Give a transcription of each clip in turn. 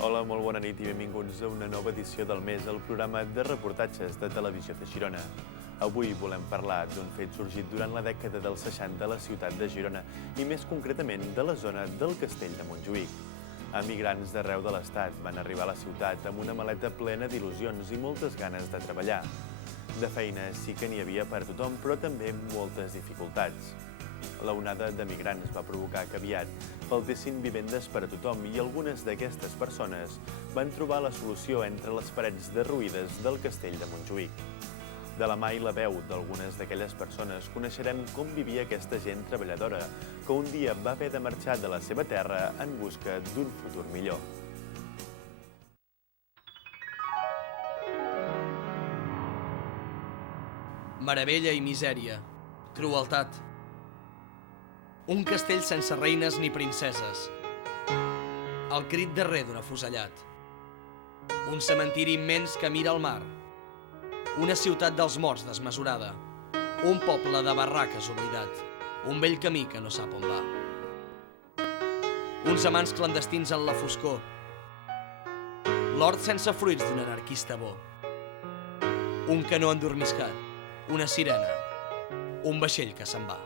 Hola, molt bona nit i benvinguts a una nova edició del Mes, el programa de reportatges de Televisió de Girona. Avui volem parlar d'un fet sorgit durant la dècada dels 60 a la ciutat de Girona i més concretament de la zona del Castell de Montjuïc. Emigrants d'arreu de l'Estat van arribar a la ciutat amb una maleta plena d'il·lusions i moltes ganes de treballar. De feina sí que n'hi havia per a tothom, però també moltes dificultats. La onada d'emigrants va provocar que aviat faltessin vivendes per a tothom i algunes d'aquestes persones van trobar la solució entre les parets derruïdes del Castell de Montjuïc. De la mà i la veu d'algunes d'aquelles persones coneixerem com vivia aquesta gent treballadora que un dia va haver de marxar de la seva terra en busca d'un futur millor. Meravella i misèria, crueltat. Un castell sense reines ni princeses. El crit darrer d'un afusellat. Un cementiri immens que mira al mar. Una ciutat dels morts desmesurada. Un poble de barraques oblidat. Un vell camí que no sap on va. Uns amants clandestins en la foscor. L'hort sense fruits d'un anarquista bo. Un canó endormiscat. Una sirena. Un vaixell que se'n va.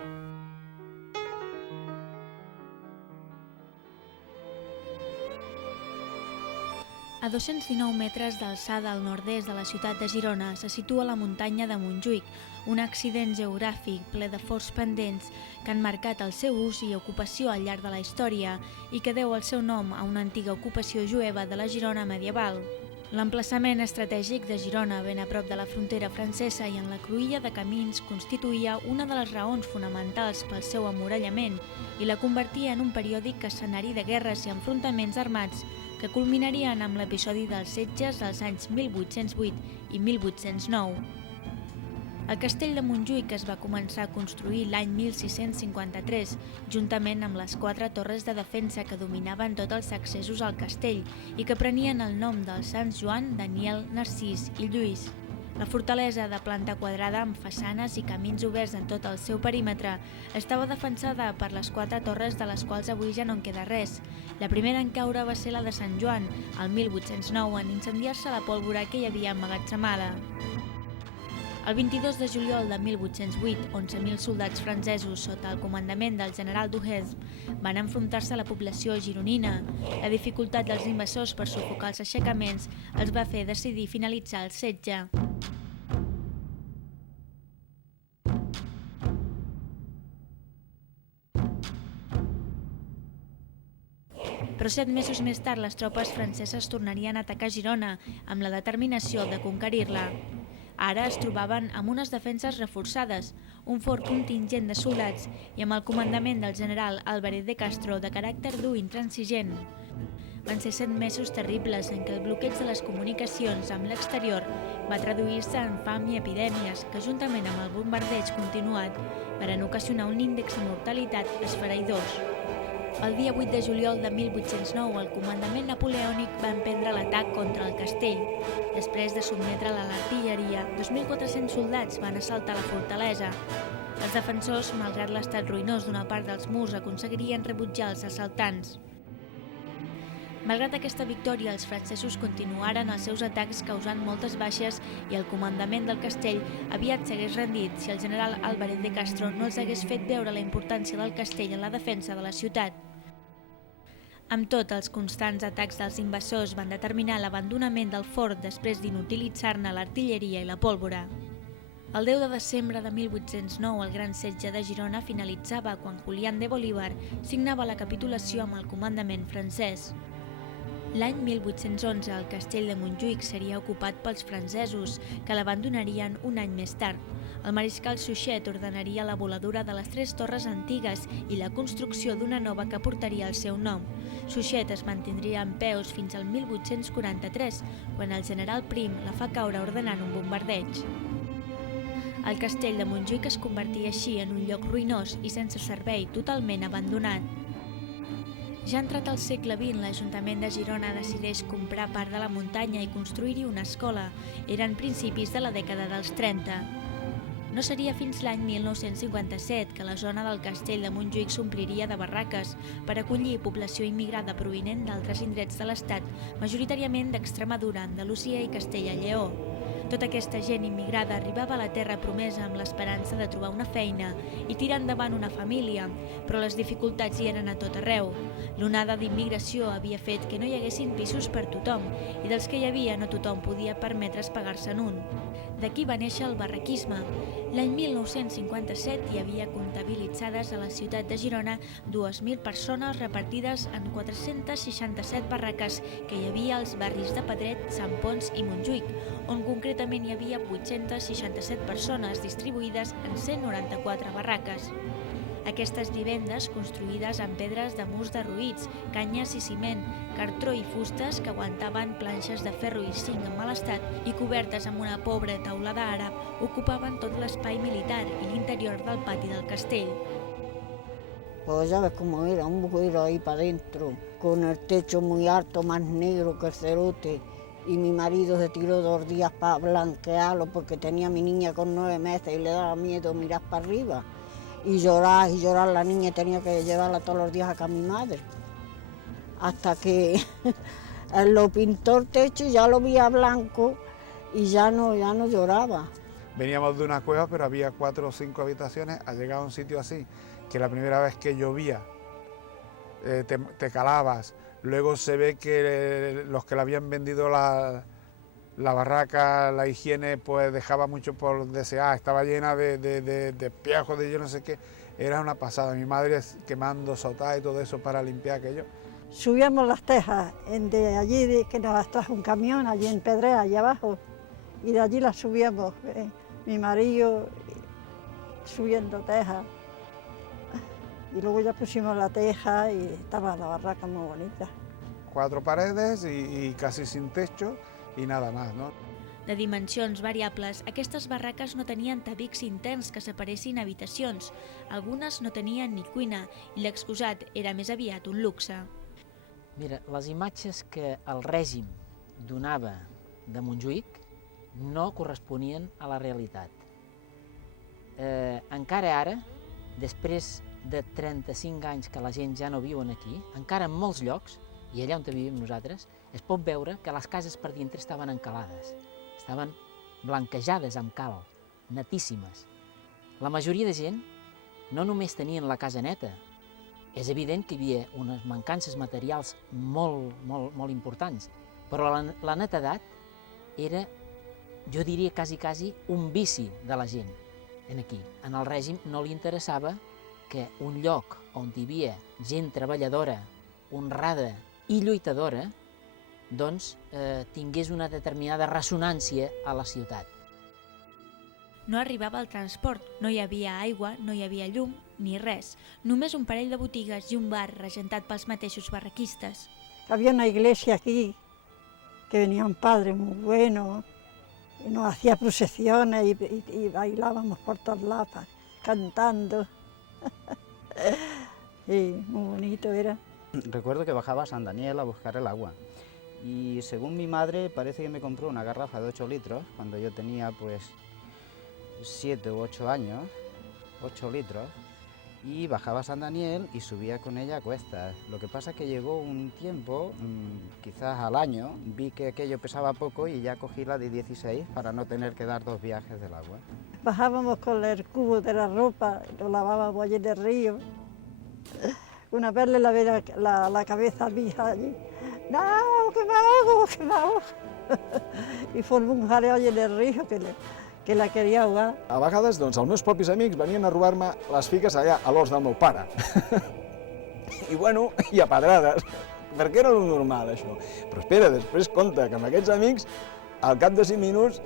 A 219 metres d'alçada al nord-est de la ciutat de Girona se situa la muntanya de Montjuïc, un accident geogràfic ple de forts pendents que han marcat el seu ús i ocupació al llarg de la història i que deu el seu nom a una antiga ocupació jueva de la Girona medieval. L'emplaçament estratègic de Girona, ben a prop de la frontera francesa i en la cruïlla de camins, constituïa una de les raons fonamentals pel seu emmurallament i la convertia en un periòdic escenari de guerres i enfrontaments armats que culminarien amb l'episodi dels setges dels anys 1808 i 1809. El castell de Montjuïc es va començar a construir l'any 1653, juntament amb les 4 torres de defensa que dominaven tots els accessos al castell i que prenien el nom dels sants Joan, Daniel, Narcís i Lluís. La fortalesa, de planta quadrada amb façanes i camins oberts en tot el seu perímetre, estava defensada per les 4 torres de les quals avui ja no en queda res. La primera en caure va ser la de Sant Joan, el 1809, en incendiar-se la pólvora que hi havia emmagatzemada. El 22 de juliol de 1808, 11.000 soldats francesos sota el comandament del general Duhesme van enfrontar-se a la població gironina. La dificultat dels invasors per sufocar els aixecaments els va fer decidir finalitzar el setge. Però 7 mesos més tard les tropes franceses tornarien a atacar Girona amb la determinació de conquerir-la. Ara es trobaven amb unes defenses reforçades, un fort contingent de soldats i amb el comandament del general Álvarez de Castro de caràcter dur i intransigent. Van ser 7 mesos terribles en què el bloqueig de les comunicacions amb l'exterior va traduir-se en fam i epidèmies que, juntament amb el bombardeig continuat, van ocasionar un índex de mortalitat esfereïdors. El dia 8 de juliol de 1809, el comandament napoleònic va emprendre l'atac contra el castell. Després de sotmetre'l a l'artilleria, 2.400 soldats van assaltar la fortalesa. Els defensors, malgrat l'estat ruïnós d'una part dels murs, aconseguirien rebutjar els assaltants. Malgrat aquesta victòria, els francesos continuaren els seus atacs causant moltes baixes i el comandament del castell aviat s'hagués rendit si el general Álvarez de Castro no els hagués fet veure la importància del castell en la defensa de la ciutat. Amb tot, els constants atacs dels invasors van determinar l'abandonament del fort després d'inutilitzar-ne l'artilleria i la pólvora. El 10 de desembre de 1809, el gran setge de Girona finalitzava quan Julián de Bolívar signava la capitulació amb el comandament francès. L'any 1811, el castell de Montjuïc seria ocupat pels francesos, que l'abandonarien un any més tard. El mariscal Suchet ordenaria la voladura de les 3 torres antigues i la construcció d'una nova que portaria el seu nom. Suchet es mantindria en peus fins al 1843, quan el general Prim la fa caure ordenant un bombardeig. El castell de Montjuïc es convertia així en un lloc ruïnós i sense servei, totalment abandonat. Ja entrat al segle XX, l'Ajuntament de Girona decideix comprar part de la muntanya i construir-hi una escola. Eren principis de la dècada dels 30. No seria fins l'any 1957 que la zona del castell de Montjuïc s'ompliria de barraques per acollir població immigrada provinent d'altres indrets de l'Estat, majoritàriament d'Extremadura, Andalusia i Castella i Lleó. Tota aquesta gent immigrada arribava a la terra promesa amb l'esperança de trobar una feina i tirar endavant una família, però les dificultats hi eren a tot arreu. L'onada d'immigració havia fet que no hi haguessin pisos per tothom i dels que hi havia no tothom podia permetre's pagar-se'n un. D'aquí va néixer el barraquisme. L'any 1957 hi havia comptabilitzades a la ciutat de Girona 2.000 persones repartides en 467 barraques que hi havia als barris de Pedret, Sant Ponç i Montjuïc, on concretament hi havia 867 persones distribuïdes en 194 barraques. Aquestes vivendes, construïdes amb pedres de murs derruïts, canyes i ciment, cartró i fustes que aguantaven planxes de ferro i zinc en mal estat i cobertes amb una pobra teulada àrab, ocupaven tot l'espai militar i l'interior del pati del castell. Pues ya ves cómo era, un bujero ahí para adentro, con el techo muy alto, más negro que el cerote. Y mi marido se tiró 2 días para blanquearlo porque tenía a mi niña con 9 meses y le daba miedo mirar para arriba. Y llorar, la niña tenía que llevarla todos los días acá a mi madre. Hasta que él lo pintó el techo y ya lo veía blanco y ya no lloraba. Veníamos de una cueva, pero había 4 o 5 habitaciones. Al llegar a un sitio así, que la primera vez que llovía te calabas. Luego se ve que los que le habían vendido la barraca, la higiene, pues dejaba mucho por desear, estaba llena de piojos, de yo no sé qué, era una pasada. Mi madre quemando sotá y todo eso para limpiar aquello. Subíamos las tejas, de allí que nos trajo un camión, allí en Pedrea, allí abajo, y de allí las subíamos, mi marido subiendo tejas. Y luego ya pusimos la teja y estaba la barraca muy bonita. 4 paredes y casi sin techo i nada más, no? De dimensions variables, aquestes barraques no tenien tabics interns que separessin habitacions. Algunes no tenien ni cuina i l'excusat era més aviat un luxe. Mira, les imatges que el règim donava de Montjuïc no corresponien a la realitat. Encara ara, després de 35 anys que la gent ja no viuen aquí, encara en molts llocs, i allà on vivim nosaltres, es pot veure que les cases per dintre estaven encalades, estaven blanquejades amb cal, netíssimes. La majoria de gent no només tenien la casa neta, és evident que hi havia unes mancances materials molt importants, però la netedat era, jo diria quasi un vici de la gent aquí. En el règim no li interessava que un lloc on hi havia gent treballadora, honrada i lluitadora, doncs tingués una determinada ressonància a la ciutat. No arribava el transport, no hi havia aigua, no hi havia llum, ni res. Només un parell de botigues i un bar regentat pels mateixos barraquistes. Había una iglesia aquí, que venía un padre muy bueno, y nos hacía procesiones y bailábamos por todos lados, cantando. Y muy bonito era. Recuerdo que bajaba a San Daniel a buscar el agua y según mi madre parece que me compró una garrafa de 8 litros cuando yo tenía pues 7 u 8 años, 8 litros, y bajaba a San Daniel y subía con ella a cuestas. Lo que pasa es que llegó un tiempo, quizás al año, vi que aquello pesaba poco y ya cogí la de 16 para no tener que dar 2 viajes del agua. Bajábamos con el cubo de la ropa, lo lavábamos allí del río. Una vez le lavé la cabeza a mi hija allí. No, que me ahogo, que me ahogo. I formó un jaleo allí en el río que la queria ahogar. A vegades, doncs, els meus propis amics venien a robar-me les figues allà a l'hort del meu pare. I bueno, i a pedrades, perquè era lo normal, això. Però espera, després compte que amb aquests amics, al cap de 5 minuts,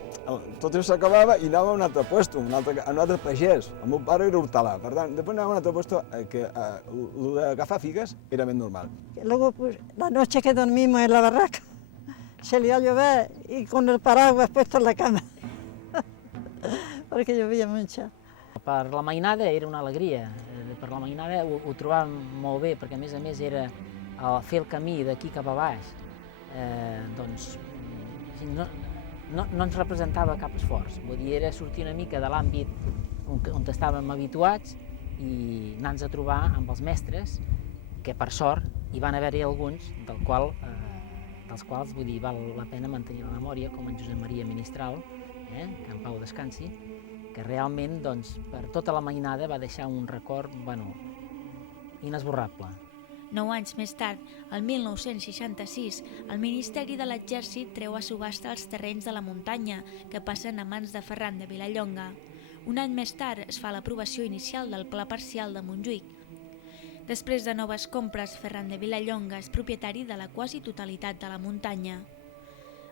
tot això s'acabava i anava a un altre puesto, a un altre pagès. El meu pare era hortelà, per tant, després anava a un altre puesto que el d'agafar figues era ben normal. Luego, pues, la noche que dormimos en la barraca, se le iba a llover y con el paraguas puesto en la cama, perquè llovia mucho. Per la mainada era una alegria, per la mainada ho trobàvem molt bé, perquè a més era fer el camí d'aquí cap a baix, doncs no ens representava cap esforç. Vull dir, era sortir una mica de l'àmbit on estàvem habituats i anar-nos a trobar amb els mestres, que per sort hi van haver-hi alguns dels quals vull dir, val la pena mantenir la memòria, com en Josep Maria Ministral, que en pau descansi, que realment per tota la mainada va deixar un record inesborrable. 9 anys més tard, el 1966, el Ministeri de l'Exèrcit treu a subhasta els terrenys de la muntanya que passen a mans de Ferran de Vilallonga. Un any més tard es fa l'aprovació inicial del Pla Parcial de Montjuïc. Després de noves compres, Ferran de Vilallonga és propietari de la quasi totalitat de la muntanya.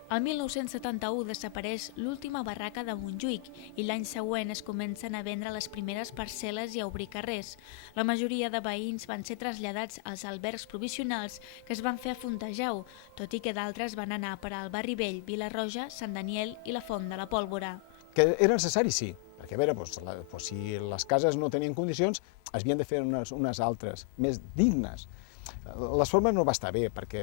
El 1971 desapareix l'última barraca de Montjuïc i l'any següent es comencen a vendre les primeres parcel·les i a obrir carrers. La majoria de veïns van ser traslladats als albergs provisionals que es van fer a Fontejau, tot i que d'altres van anar a parar al Barri Vell, Vila-roja, Sant Daniel i la Font de la Pólvora. Que era necessari, sí, perquè a veure, si les cases no tenien condicions, es havien de fer unes altres, més dignes. Les formes no va estar bé, perquè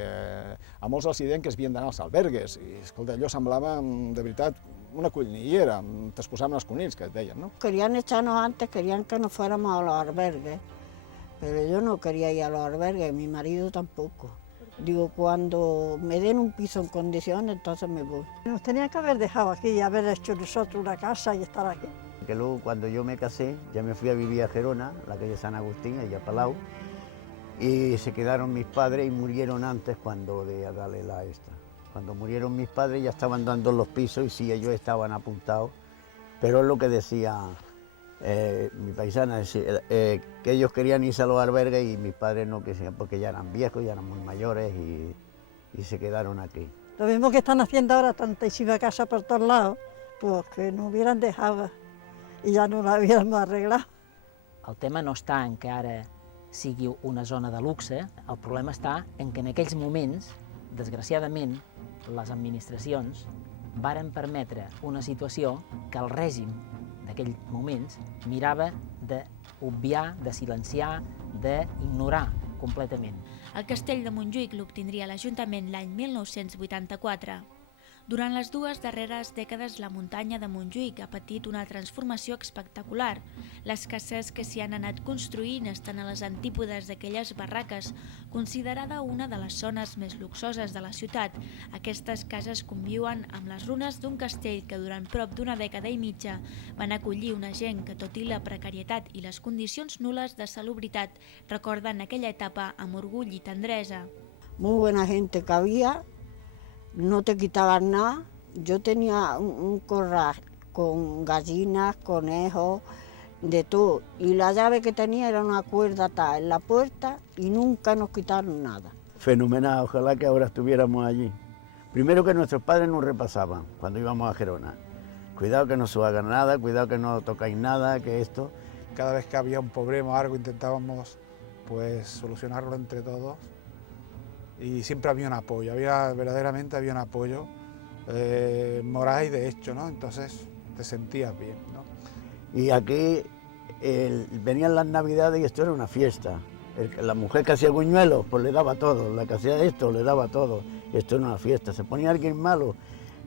a molts els deien que es havien d'anar als albergues, i escolta, allò semblava, de veritat, una collinillera, t'exposaven els conills, que et deien, ¿no? Querían echarnos antes, querían que nos fuéramos a los albergues, pero yo no quería ir a los albergues, mi marido tampoco. Digo, cuando me den un piso en condiciones, entonces me voy. Nos tenían que haber dejado aquí y haber hecho nosotros una casa y estar aquí. Que luego, cuando yo me casé, ya me fui a vivir a Gerona, la calle San Agustín, allá a Palau, y se quedaron mis padres y murieron antes cuando de darle la esta. Cuando murieron mis padres ya estaban dando los pisos y sí, ellos estaban apuntados, pero es lo que decía mi paisana, que ellos querían irse a los albergues y mis padres no quisieron, porque ya eran viejos, ya eran muy mayores y se quedaron aquí. Lo mismo que están haciendo ahora, tantísima casa por todos lados, pues que no hubieran dejado i ja no l'havíem arreglat. El tema no està en que ara sigui una zona de luxe, el problema està en que en aquells moments, desgraciadament, les administracions varen permetre una situació que el règim d'aquells moments mirava d'obviar, de silenciar, d'ignorar completament. El castell de Montjuïc l'obtindria l'Ajuntament l'any 1984. Durant les dues darreres dècades, la muntanya de Montjuïc ha patit una transformació espectacular. Les cases que s'hi han anat construint estan a les antípodes d'aquelles barraques, considerada una de les zones més luxoses de la ciutat. Aquestes cases conviuen amb les runes d'un castell que durant prop d'una dècada i mitja van acollir una gent que, tot i la precarietat i les condicions nules de salubritat, recorden aquella etapa amb orgull i tendresa. Muy buena gente que había. No te quitaban nada. Yo tenía un corral con gallinas, conejos, de todo. Y la llave que tenía era una cuerda atada en la puerta y nunca nos quitaron nada. Fenomenal, ojalá que ahora estuviéramos allí. Primero que nuestros padres nos repasaban cuando íbamos a Gerona. Cuidado que no se haga nada, cuidado que no tocáis nada, que esto. Cada vez que había un problema o algo intentábamos pues solucionarlo entre todos. Y siempre había un apoyo, verdaderamente había un apoyo moral y de hecho, ¿no? Entonces te sentías bien, ¿no? Y aquí venían las navidades y esto era una fiesta. La mujer que hacía buñuelos, pues le daba todo, la que hacía esto, le daba todo. Esto era una fiesta. Se ponía alguien malo,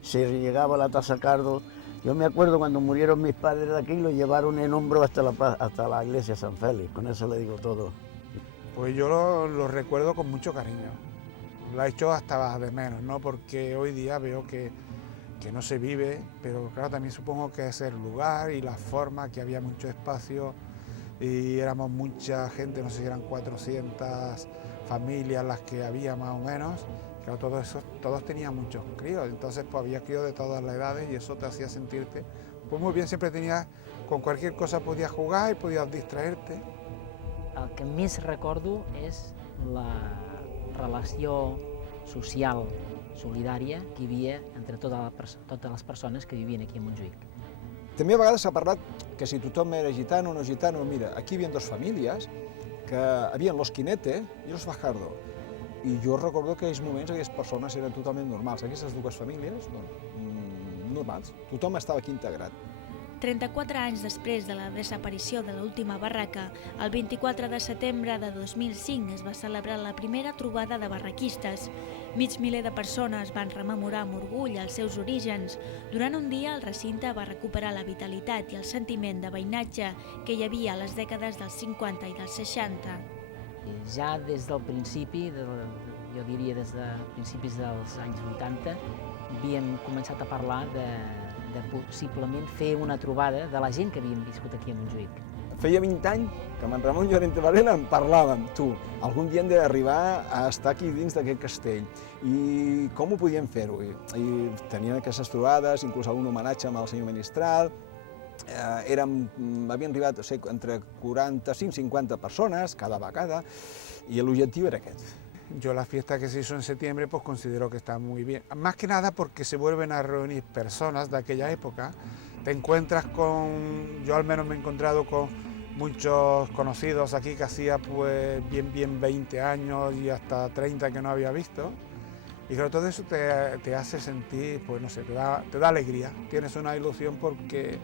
se llegaba la taza cardo. Yo me acuerdo cuando murieron mis padres de aquí, lo llevaron en hombro hasta la iglesia San Félix, con eso le digo todo. Pues yo lo recuerdo con mucho cariño. Lo he hecho hasta de menos, ¿no? Porque hoy día veo que no se vive, pero claro, también supongo que es el lugar y la forma, que había mucho espacio y éramos mucha gente, no sé si eran 400 familias las que había más o menos. Claro, todos tenían muchos críos, entonces pues había críos de todas las edades y eso te hacía sentirte pues muy bien, siempre tenías, con cualquier cosa podías jugar y podías distraerte. El que més recordo és la relació social, solidària, que hi havia entre totes les persones que vivien aquí a Montjuïc. També a vegades s'ha parlat que si tothom era gitano o no gitano, mira, aquí hi havia dues famílies, que havien los Quinete i los Fajardo. I jo recordo que en aquells moments aquestes persones eren totalment normals. Aquestes dues famílies, normals. Tothom estava aquí integrat. 34 anys després de la desaparició de l'última barraca, el 24 de setembre de 2005 es va celebrar la primera trobada de barraquistes. Mig miler de persones van rememorar amb orgull els seus orígens. Durant un dia, el recinte va recuperar la vitalitat i el sentiment de veïnatge que hi havia a les dècades dels 50 i dels 60. Ja des del principi, jo diria des de principis dels anys 80, havíem començat a parlar de possiblement fer una trobada de la gent que havíem viscut aquí a Montjuïc. Feia 20 anys que amb en Ramon Llorente Varela en parlàvem. Tu, algun dia hem d'arribar a estar aquí dins d'aquest castell. I com ho podíem fer-ho? I tenien aquestes trobades, inclús algun homenatge amb el senyor Menestral. Havien arribat, no sé, entre 45 i 50 persones cada vegada, y el objetivo era aquest. Yo la fiesta que se hizo en septiembre pues considero que está muy bien, más que nada porque se vuelven a reunir personas de aquella época, te encuentras con, yo al menos me he encontrado con muchos conocidos aquí que hacía pues bien 20 años y hasta 30 que no había visto, y creo que todo eso te hace sentir, pues no sé, te da alegría, tienes una ilusión porque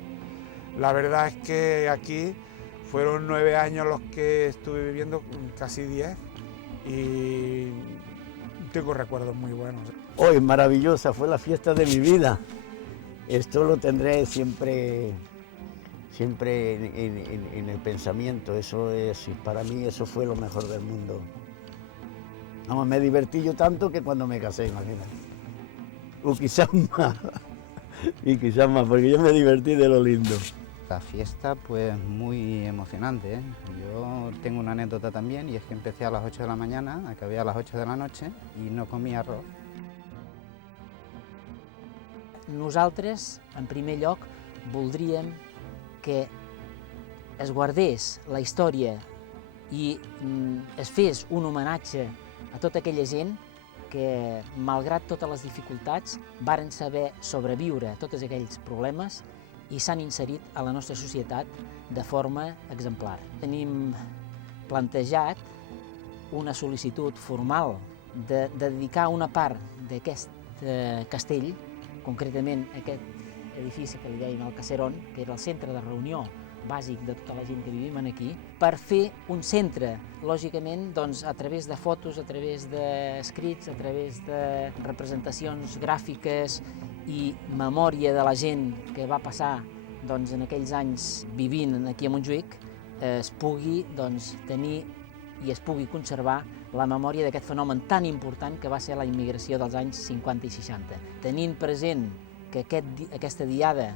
la verdad es que aquí fueron 9 años los que estuve viviendo, casi 10, y tengo recuerdos muy buenos. Hoy maravillosa, fue la fiesta de mi vida. Esto lo tendré siempre en el pensamiento. Eso es, para mí eso fue lo mejor del mundo. Vamos, me divertí yo tanto que cuando me casé, imagínate. O quizás más, porque yo me divertí de lo lindo. La fiesta pues muy emocionante, ¿eh? Yo tengo una anécdota también, y es que empecé a las 8 de la mañana, acabé a las 8 de la noche y no comí arroz. Nosaltres, en primer lloc, voldríem que es guardés la història i es fes un homenatge a tota aquella gent que, malgrat totes les dificultats, varen saber sobreviure a tots aquells problemes i s'han inserit a la nostra societat de forma exemplar. Tenim plantejat una sol·licitud formal de dedicar una part d'aquest castell, concretament aquest edifici que li deien el Caserón, que era el centre de reunió bàsic de tota la gent que vivim aquí, per fer un centre, lògicament, doncs, a través de fotos, a través d'escrits, a través de representacions gràfiques i memòria de la gent que va passar doncs, en aquells anys vivint aquí a Montjuïc, es pugui tenir i es pugui conservar la memòria d'aquest fenomen tan important que va ser la immigració dels anys 50 i 60. Tenint present que aquesta diada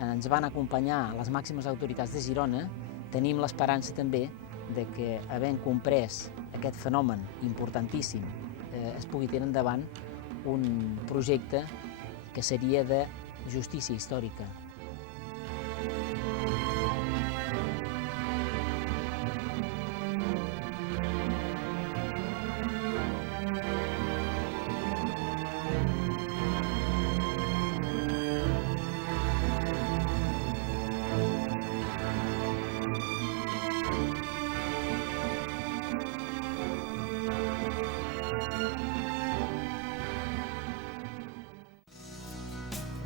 ens van acompanyar les màximes autoritats de Girona, tenim l'esperança també de que, havent comprès aquest fenomen importantíssim, es pugui tirar endavant un projecte que seria de justícia històrica.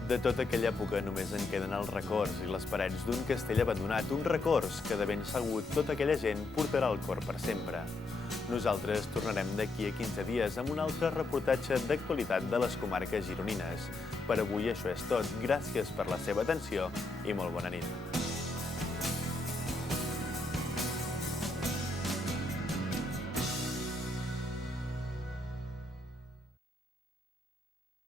De tota aquella època només en queden els records i les parets d'un castell abandonat, uns records que de ben segur tota aquella gent portarà al cor per sempre. Nosaltres tornarem d'aquí a 15 dies amb un altre reportatge d'actualitat de les comarques gironines. Per avui això és tot, gràcies per la seva atenció i molt bona nit.